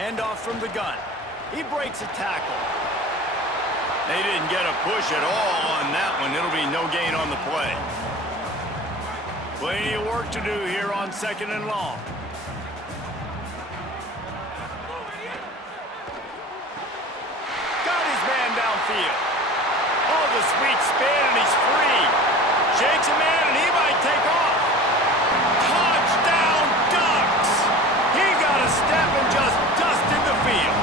Handoff from the gun. He breaks a tackle. They didn't get a push at all on that one. It'll be no gain on the play. Plenty of work to do here on 2nd and long. Got his man downfield. Oh, the sweet spin, and he's free. Shakes a man, and he might take off. Touchdown, Ducks! He got a step and just dusted the field.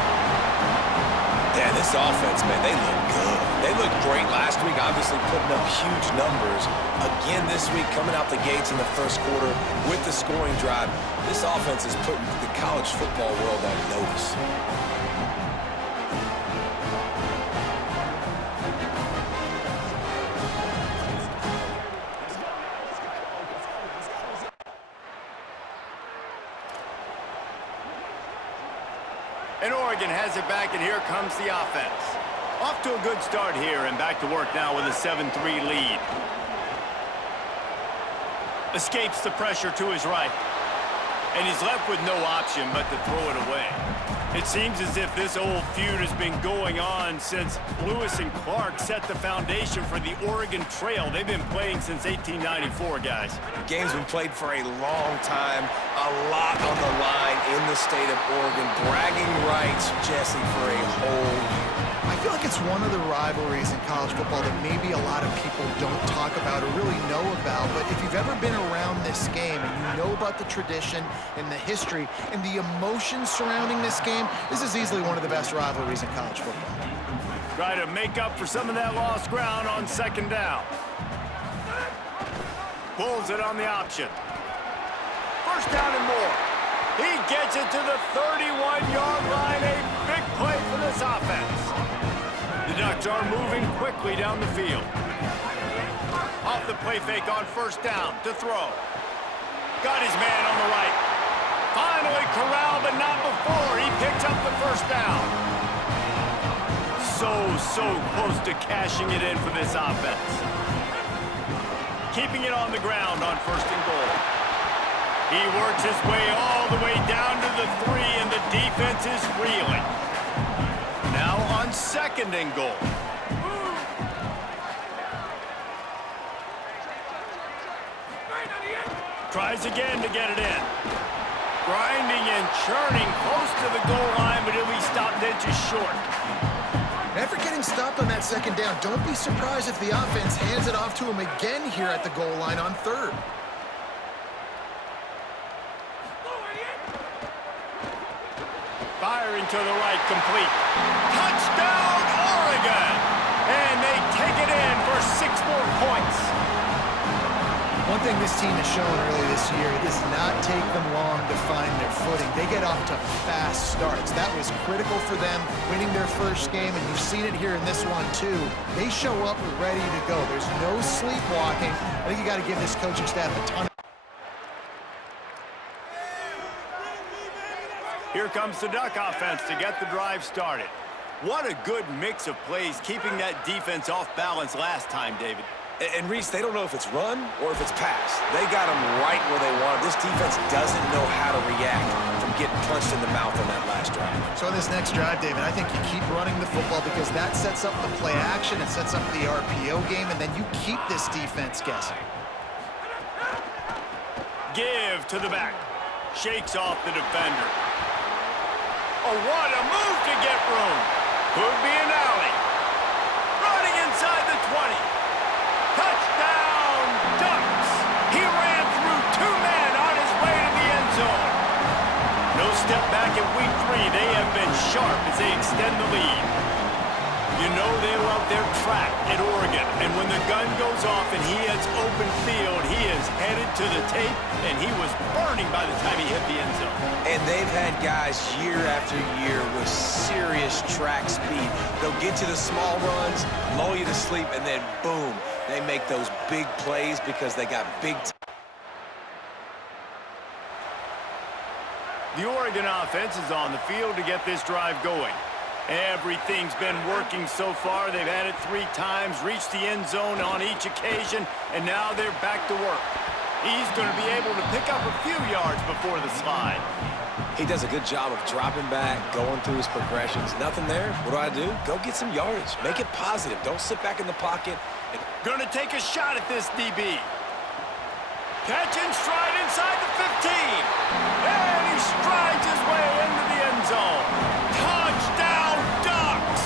Yeah, this offense, man, they look good. They looked great last week, obviously putting up huge numbers. Again this week, coming out the gates in the first quarter with the scoring drive. This offense is putting the college football world on notice. And Oregon has it back, and here comes the offense. Off to a good start here, and back to work now with a 7-3 lead. Escapes the pressure to his right. And he's left with no option but to throw it away. It seems as if this old feud has been going on since Lewis and Clark set the foundation for the Oregon Trail. They've been playing since 1894, guys. The game's been played for a long time, a lot on the line in the state of Oregon. Bragging rights, Jesse, for a whole year. I feel like it's one of the rivalries in college football that maybe a lot of people don't talk about or really know about, but if you've ever been around this game and you know about the tradition and the history and the emotions surrounding this game, this is easily one of the best rivalries in college football. Try to make up for some of that lost ground on 2nd down. Pulls it on the option. 1st down and more. He gets it to the 31-yard line. A big play for this offense. The Ducks are moving quickly down the field. Off the play fake on 1st down to throw. Got his man on the right. Finally corralled, but not before. He picks up the 1st down. So close to cashing it in for this offense. Keeping it on the ground on 1st and goal. He works his way all the way down to the 3, and the defense is reeling. Now on 2nd and goal. Tries again to get it in. Grinding and churning close to the goal line, but he'll be stopped inches short. After getting stopped on that 2nd down, don't be surprised if the offense hands it off to him again here at the goal line on 3rd. Firing to the right, complete. Touchdown, Oregon! And they take it in for 6 more points. One thing this team has shown early this year, it does not take them long to find their footing. They get off to fast starts. That was critical for them, winning their first game, and you've seen it here in this one too. They show up ready to go. There's no sleepwalking. I think you got to give this coaching staff a ton. Here comes the Duck offense to get the drive started. What a good mix of plays, keeping that defense off balance last time, David. And Reese, they don't know if it's run or if it's pass. They got them right where they want. This defense doesn't know how to react from getting punched in the mouth on that last drive. So on this next drive, David, I think you keep running the football because that sets up the play action, it sets up the RPO game, and then you keep this defense guessing. Give to the back. Shakes off the defender. Oh, what a move to get room. Could be an alley. Running inside the 20. Touchdown, Ducks! He ran through 2 men on his way to the end zone. No step back in week 3. They have been sharp as they extend the lead. You know they love their track at Oregon, and when the gun goes off and he hits open field, he is headed to the tape, and he was burning by the time he hit the end zone. And they've had guys year after year with serious track speed. They'll get you the small runs, lull you to sleep, and then boom, they make those big plays because they got big time. The Oregon offense is on the field to get this drive going. Everything's been working so far. They've had it 3 times, reached the end zone on each occasion, and now they're back to work. He's going to be able to pick up a few yards before the slide. He does a good job of dropping back, going through his progressions. Nothing there. What do? Go get some yardage. Make it positive. Don't sit back in the pocket. Gonna take a shot at this DB. Catch and stride inside the 15. And he strides his way into the end zone. Touchdown, Ducks!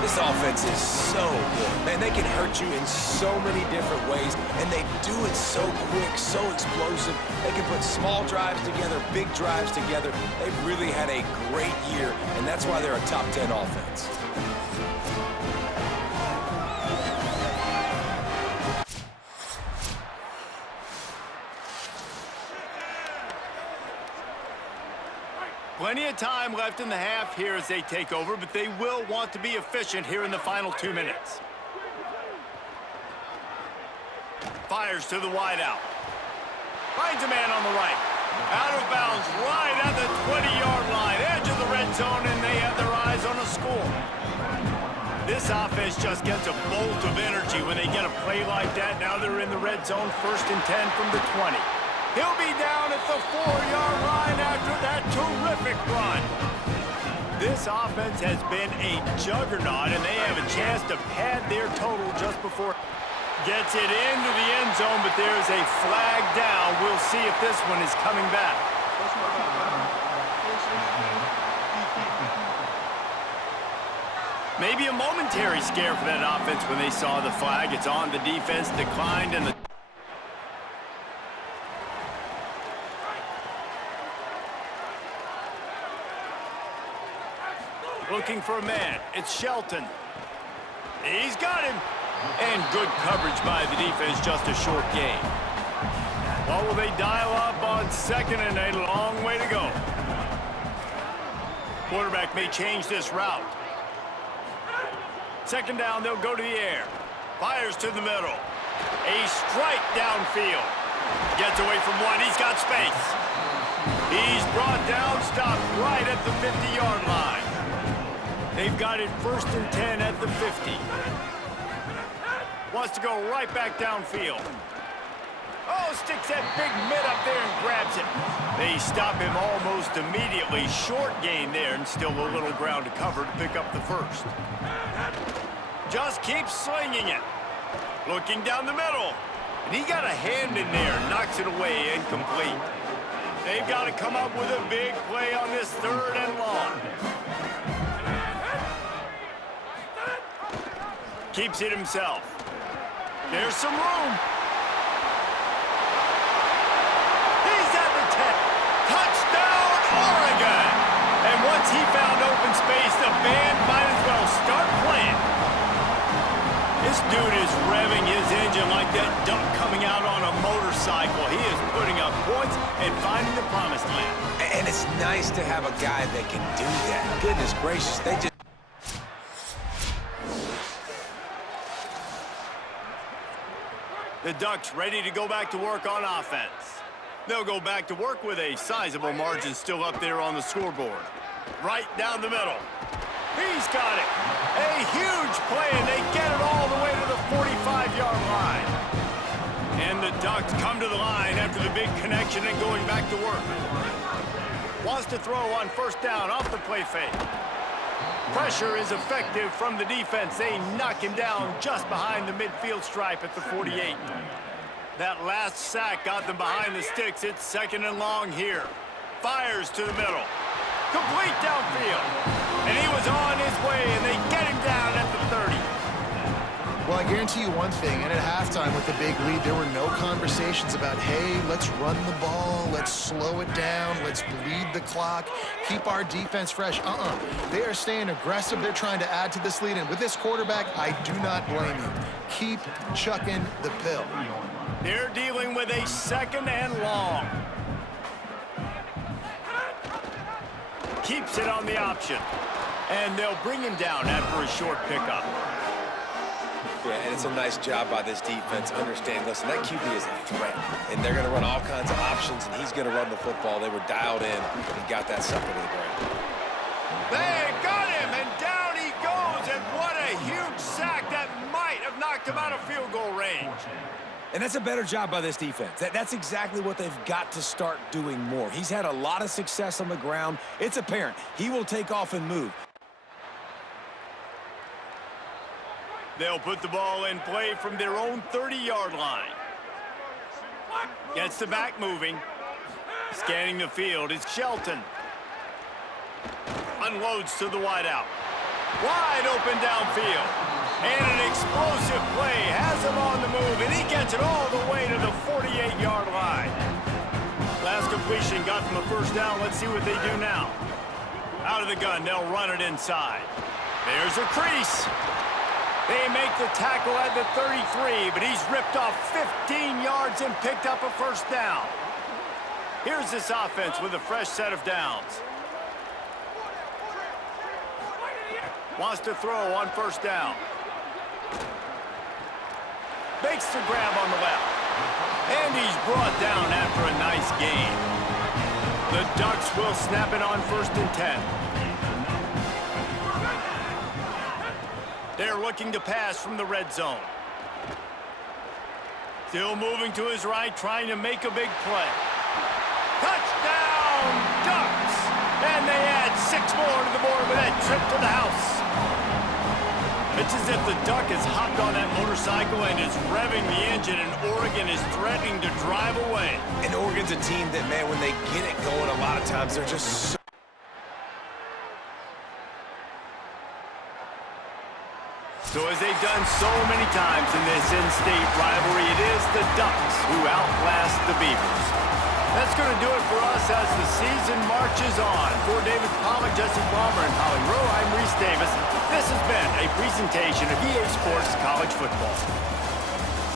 This offense is so good. Man, they can hurt you in so many different ways, and they do it so quick, so explosive. They can put small drives together, big drives together. They've really had a great year, and that's why they're a top 10 offense. Plenty of time left in the half here as they take over, but they will want to be efficient here in the final 2 minutes. Fires to the wideout. Finds a man on the right. Out of bounds right at the 20-yard line. Edge of the red zone, and they have their eyes on a score. This offense just gets a bolt of energy when they get a play like that. Now they're in the red zone, 1st and 10 from the 20. He'll be down at the 4-yard line after that terrific run. This offense has been a juggernaut, and they have a chance to pad their total just before. Gets it into the end zone, but there's a flag down. We'll see if this one is coming back. Maybe a momentary scare for that offense when they saw the flag. It's on the defense, declined, and the looking for a man. It's Shelton. He's got him. And good coverage by the defense, just a short gain. What will they dial up on 2nd and a long way to go? Quarterback may change this route. 2nd down, they'll go to the air. Fires to the middle. A strike downfield. Gets away from one. He's got space. He's brought down, stopped right at the 50-yard line. They've got it 1st and 10 at the 50. Wants to go right back downfield. Oh, sticks that big mid up there and grabs it. They stop him almost immediately. Short gain there, and still a little ground to cover to pick up the 1st. Just keeps swinging it. Looking down the middle. And he got a hand in there, knocks it away, incomplete. They've got to come up with a big play on this 3rd and long. Keeps it himself. There's some room. He's at the 10. Touchdown, Oregon! And once he found open space, the band might as well start playing. This dude is revving his engine like that duck coming out on a motorcycle. He is putting up points and finding the promised land. And it's nice to have a guy that can do that. Goodness gracious, they just... The Ducks ready to go back to work on offense. They'll go back to work with a sizable margin still up there on the scoreboard. Right down the middle. He's got it. A huge play, and they get it all the way to the 45-yard line. And the Ducks come to the line after the big connection and going back to work. Wants to throw on 1st down off the play fake. Pressure is effective from the defense. They knock him down just behind the midfield stripe at the 48. That last sack got them behind the sticks. It's 2nd and long here. Fires to the middle. Complete downfield. And he was on his way, and they get him down at the 30. Well, I guarantee you one thing, and at halftime with the big lead, there were no conversations about, hey, let's run the ball, let's slow it down, let's bleed the clock, keep our defense fresh. They are staying aggressive. They're trying to add to this lead, and with this quarterback, I do not blame you. Keep chucking the pill. They're dealing with a 2nd and long. Keeps it on the option. And they'll bring him down after a short pickup. Yeah, and it's a nice job by this defense. Understand, listen, that QB is a threat, and they're going to run all kinds of options, and he's going to run the football. They were dialed in and got that sucker to the ground. They got him, and down he goes, and what a huge sack that might have knocked him out of field goal range. And that's a better job by this defense. That's exactly what they've got to start doing more. He's had a lot of success on the ground. It's apparent he will take off and move. They'll put the ball in play from their own 30-yard line. Gets the back moving. Scanning the field is Shelton. Unloads to the wideout. Wide open downfield. And an explosive play has him on the move, and he gets it all the way to the 48-yard line. Last completion got them a first down. Let's see what they do now. Out of the gun, they'll run it inside. There's a crease. They make the tackle at the 33, but he's ripped off 15 yards and picked up a first down. Here's this offense with a fresh set of downs. Wants to throw on first down. Makes the grab on the left. And he's brought down after a nice gain. The Ducks will snap it on 1st and 10. They're looking to pass from the red zone. Still moving to his right, trying to make a big play. Touchdown, Ducks! And they add 6 more to the board with that trip to the house. It's as if the Duck has hopped on that motorcycle and is revving the engine, and Oregon is threatening to drive away. And Oregon's a team that, man, when they get it going, a lot of times they're just so... So as they've done so many times in this in-state rivalry, it is the Ducks who outlast the Beavers. That's going to do it for us as the season marches on. For David Pollack, Jesse Palmer, and Holly Rowe, I'm Reese Davis. This has been a presentation of EA Sports College Football.